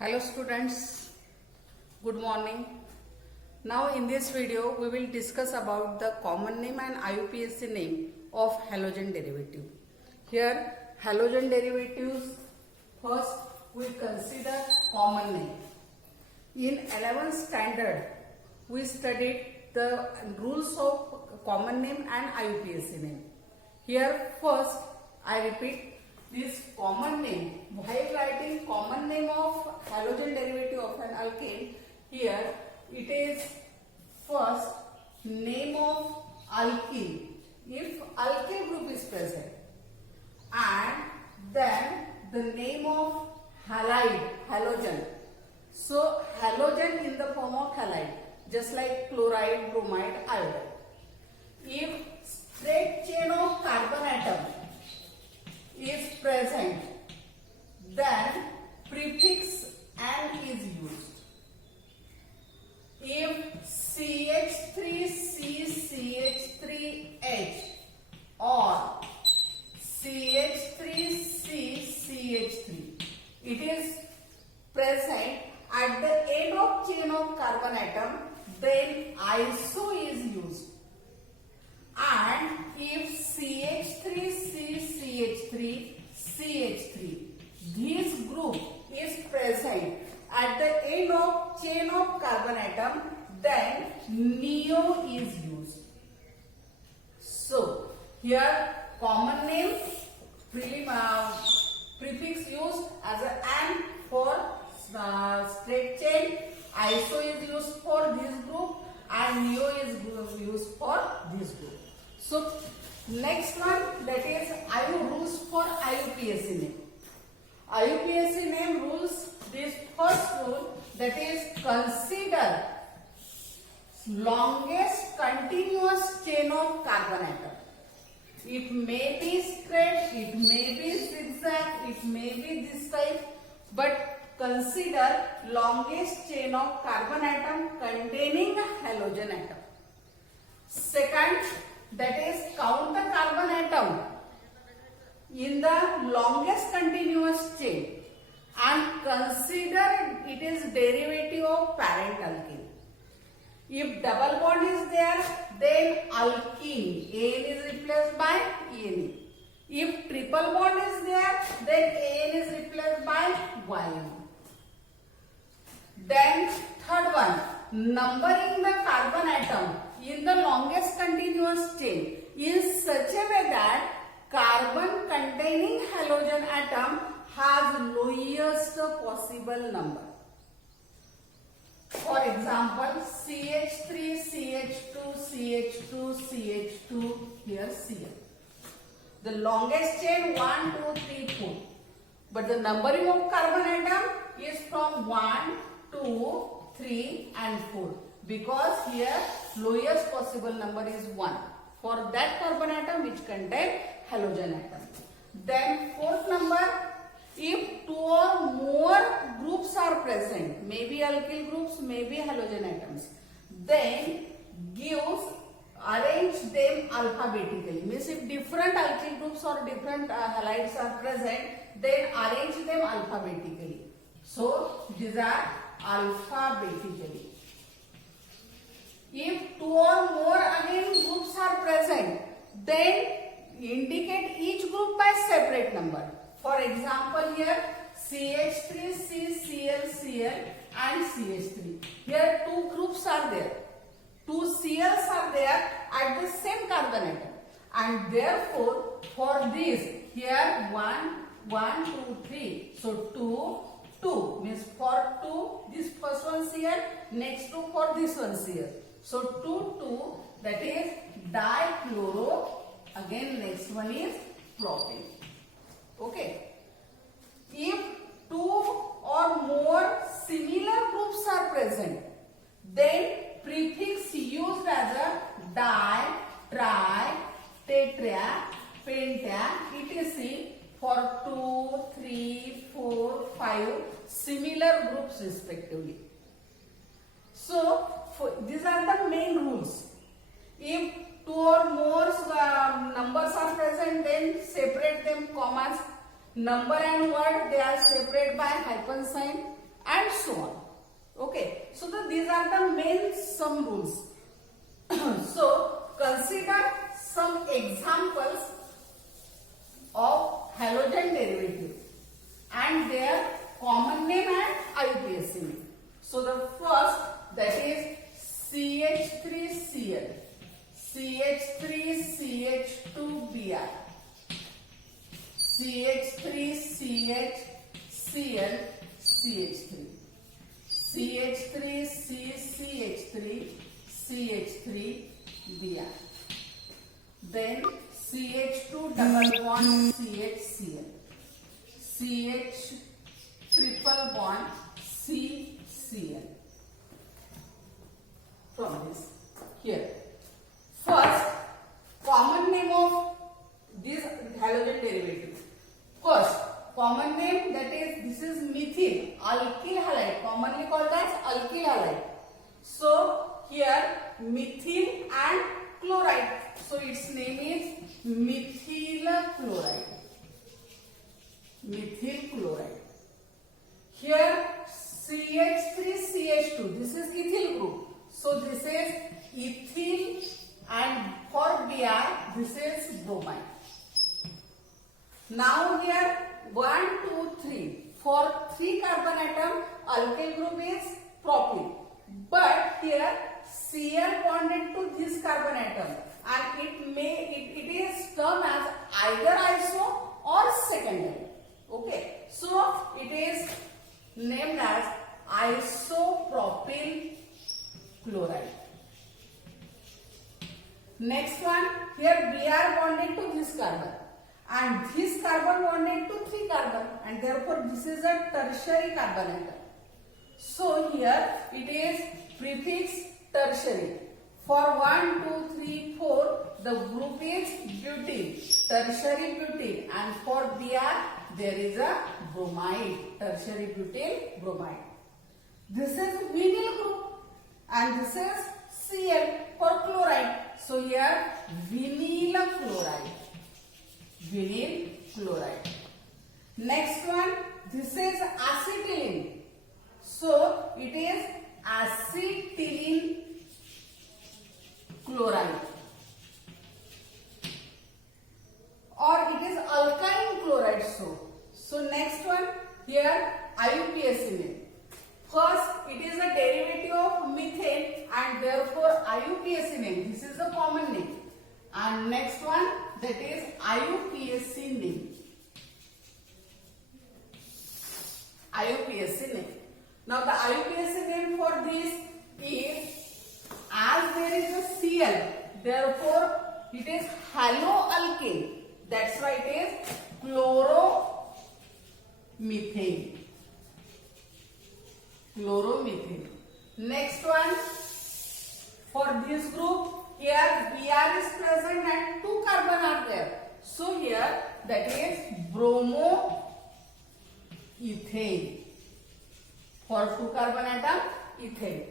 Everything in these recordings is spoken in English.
Hello students, good morning. Now in this video we will discuss about the common name and IUPAC name of halogen derivative. Here halogen derivatives, first we consider common name. In 11th standard we studied the rules of common name and IUPAC name. Here first I repeat this common name. While writing common name of halogen derivative of an alkane, here it is first name of alkene if alkyl group is present, and then the name of halide, halogen. So halogen in the form of halide, just like chloride, bromide, iodide. If straight chain of carbon atom is present, then prefix "and" is used. If CH3CCH3H or CH3CCH3, it is present at the end of chain of carbon atom, then iso is used. And if CH3CCH3CH3, this group is present at the end of chain of carbon atom, then neo is used. So here common name prefix used as a "and" for straight chain, iso is used for this group, and neo is used for this group. So next one, that is rules for IUPAC name. IUPAC name rules, this first rule, that is consider longest continuous chain of carbon atom. It may be straight, it may be zigzag, it may be this type, but consider longest chain of carbon atom containing a halogen atom. Second, that is count the carbon atom in the longest continuous chain and consider it is derivative of parent alkene. If double bond is there, then alkene AN is replaced by ENE. If triple bond is there, then AN is replaced by YN. Then third one, numbering the carbon atom in the longest continuous chain in such a way that carbon containing halogen atom has lowest possible number. For example, CH3, CH2, CH2, CH2, here Cl. The longest chain 1, 2, 3, 4. But the numbering of carbon atom is from 1, 2, 3 and 4. Because here lowest possible number is 1 for that carbon atom which contain halogen atom. Then fourth number, if two or more groups are present, maybe alkyl groups, maybe halogen atoms, then arrange them alphabetically. Means if different alkyl groups or different halides are present, then arrange them alphabetically. So these are alphabetically. If two or more again groups are present, then indicate each group by separate number. For example, here CH3CClCl and CH3. Here two groups are there. Two Cls are there at the same carbon atom. And therefore, for this, here 1, 1, 2, 3. So 2, 2 means for 2, this first one Cl, next 2 for this one Cl. So 2, 2, that is dichloro. Again next one is propane. Okay. If two or more similar groups are present, then prefix used as a di, tri, tetra, penta, etc. for 2, 3, 4, 5 similar groups respectively. So these are the main rules. If two or more numbers are present, then separate them commas. Number and word, they are separate by hyphen sign. and so on. Okay, so these are the main some rules. So consider some examples of halogen derivative and their common name and IUPAC name. So the first, that is CH3Cl, CH3CH2Br, CH3CHCl, CH3, CH3CCH3, CH3Br. Then CH2 double bond CHCl, CH triple bond CCl. From this here, first common name of this halogen derivative. First common name, that is, this is methyl alkyl halide, commonly called as alkyl halide. So here methyl and chloride, so its name is methyl chloride. Methyl chloride. Here CH3CH2, this is ethyl group, so this is ethyl, and for Br this is bromine. Now here 1, 2, 3, for 3 carbon atom alkyl group is propyl, but here Cl bonded to this carbon atom, and it is termed as either iso or secondary. Okay, so it is named as isopropyl chloride. Next one, here Br bonded to this carbon, and this carbon bonded to 3 carbon, and therefore this is a tertiary carbon atom. So here it is prefix tertiary. For 1, 2, 3, 4, the group is butyl, tertiary butyl, and for Br there is a bromide, tertiary butyl bromide. This is vinyl group, and this is Cl for chloride. So here vinyl chloride, vinyl chloride. Next one, this is acetylene. So it is acetylene chloride, or it is alkyne chloride. So next one, here IUPAC name. First, it is a derivative of methane, and therefore IUPAC name. This is the common name. And next one, that is IUPAC name. IUPAC name. Now the IUPAC name for this is, as there is a Cl, therefore it is haloalkane. That's why it is chloromethane. Chloromethane. Next one, for this group, here Br is present and 2 carbon are there. So here that is bromoethane. For 2 carbon atom, ethane.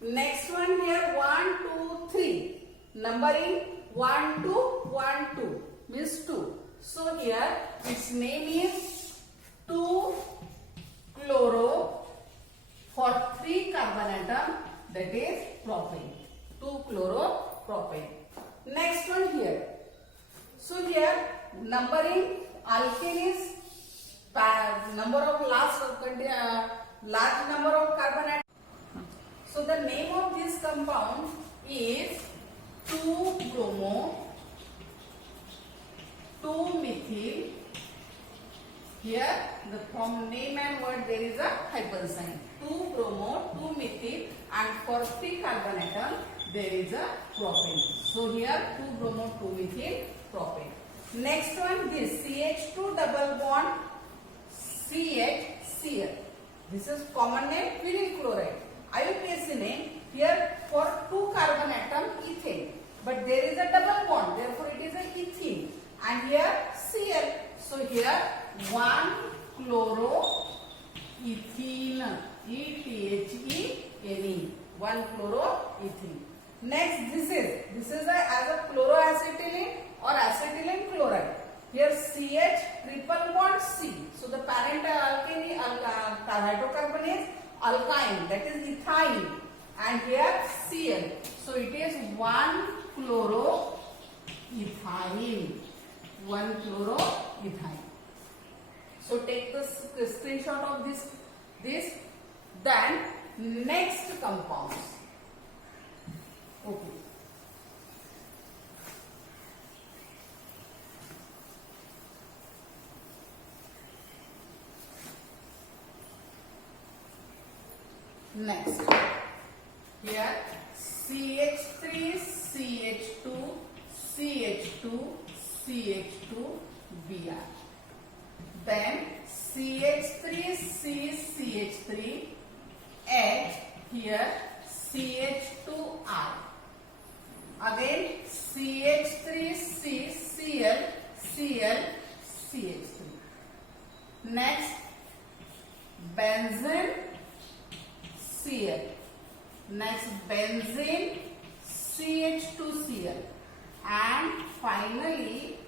Next one, here 1, 2, 3. Numbering 1, 2, 1, 2 means 2. So here its name is 2-chloro. For 3 carbon atom, that is propane. 2-chloropropane. Next one here. So here numbering alkane is number of large number of carbon atoms. So the name of this compound is 2-bromo, 2-methyl. Here the from name and word there is a hyphen sign. 2-bromo, 2-methyl, and for 3 carbon atom there is a propane. So here 2-bromo, 2-methyl, propane. Next one, this CH2 double bond CHCl. This is common name vinyl chloride. IUPAC name, here for 2 carbon atom ethane, but there is a double bond, therefore it is a ethene, and here Cl. So here 1-chloroethene, ETHENE, 1-chloroethene. Next, this is as a chloroacetylene or acetylene chloride. Here CH triple bond C. So the parent alkane hydrocarbon is and here Cl. So it is 1 chloroethyl. 1 chloroethyl. So take the screenshot of this. Then next compounds. Okay. Next, here CH3, CH2, CH2, CH2, Br. Then CH3, CH3, H, here CH2R. Again CH3, Cl, CH3. Next, benzene, Cl. Next, benzene, CH2Cl. And finally,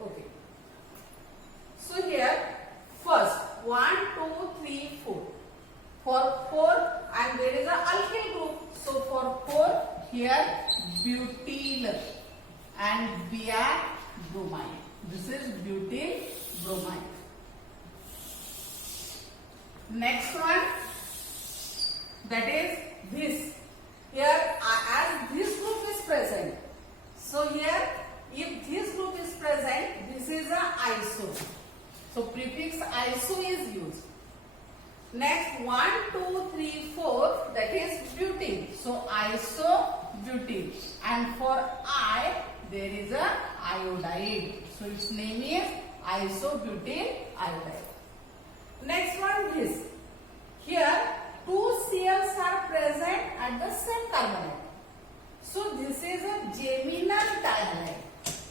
okay. So here, first 1, 2, 3, 4. For 4, and there is a alkyl group. So for 4, here butyl and Br bromine. This is butyl bromine. Next one, that is this. Here, as this group is present, so here, if this group is present, this is a iso. So prefix iso is used. Next, 1, 2, 3, 4, that is butyl. So isobutyl. And for I, there is a iodide. So its name is isobutyl iodide. Next one, this. Here, 2 Cls are present at the same carbon atom. So this is a geminal dihalide.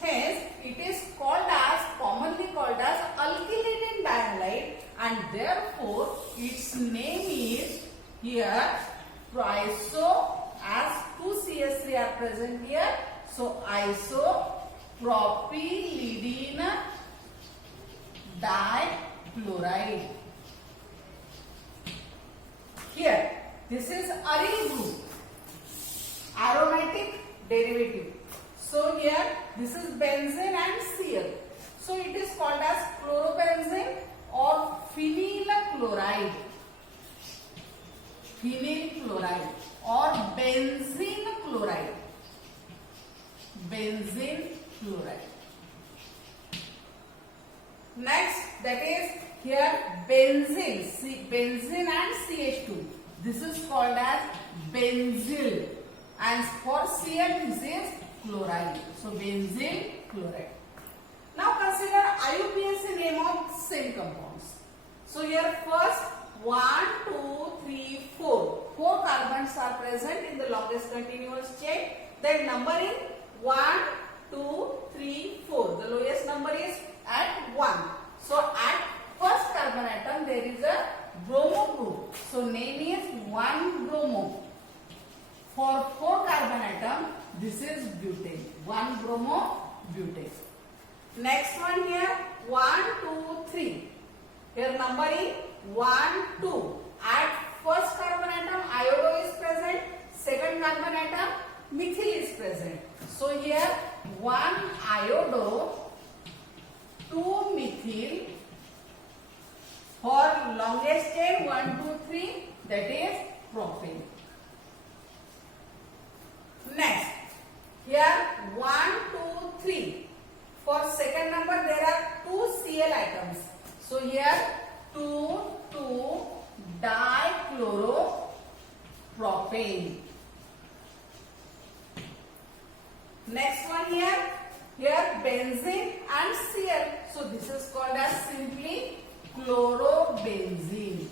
Hence, it is commonly called as alkylating dihalide, and therefore its name is here iso, as 2 CH3 are present here. So isopropylidene dichloride. Here, this is aryl group, aromatic derivative. So here, this is benzene and Cl. So it is called as chlorobenzene or phenyl chloride. Phenyl chloride or benzene chloride. Benzene chloride. Next, that is here benzene, benzene and CH2. This is called as benzyl, and for Cl this is chloride. So benzyl chloride. Now consider IUPAC name of same compounds. So here first 1, 2, 3, 4. 4 carbons are present in the longest continuous chain. Then numbering 1, 2, 3, 4. The lowest number is at 1. So at first carbon atom there is a bromo group. So name is 1-bromo. For 4 carbon atom this is butane. 1-bromo-butane. Next one here 1, 2, 3. Here numbering 1, 2. At first carbon atom iodo is present. Second carbon atom methyl is present. So here 1 iodo, 2 methyl. For longest chain 1, 2, 3, that is propane. Next, here 1, 2, 3. For second number there are 2 Cl atoms. So here 2, 2 dichloropropane. Next one here benzene and Cl. So this is called as simply chlorobenzene.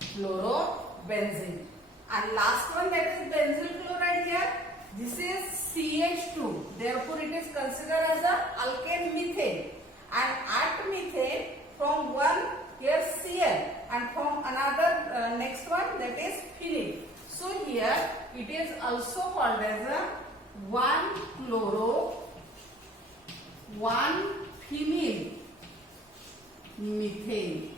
Chlorobenzene. And last one, that is benzyl chloride here. This is CH2. Therefore, it is considered as a alkane methane. And at methane, from one here Cl, and from another next one, that is phenyl. So here it is also called as a 1-chloro, 1-phenyl methane.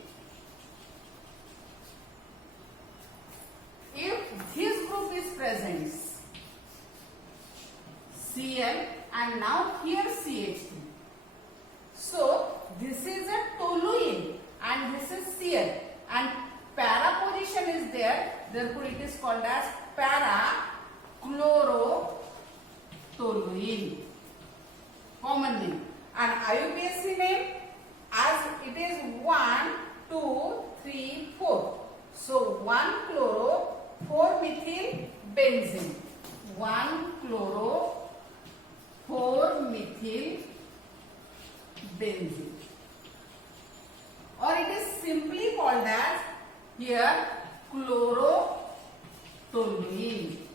this group is present, Cl, and now here CH2. So this is a toluene and this is Cl, and para position is there, therefore it is called as para chlorotoluene, common name. And IUPAC name, as it is 1, 2, 3, 4. So 1 chloro, 4 methyl benzene. 1 chloro, 4 methyl benzene. Or it is simply called as here chlorotoluene.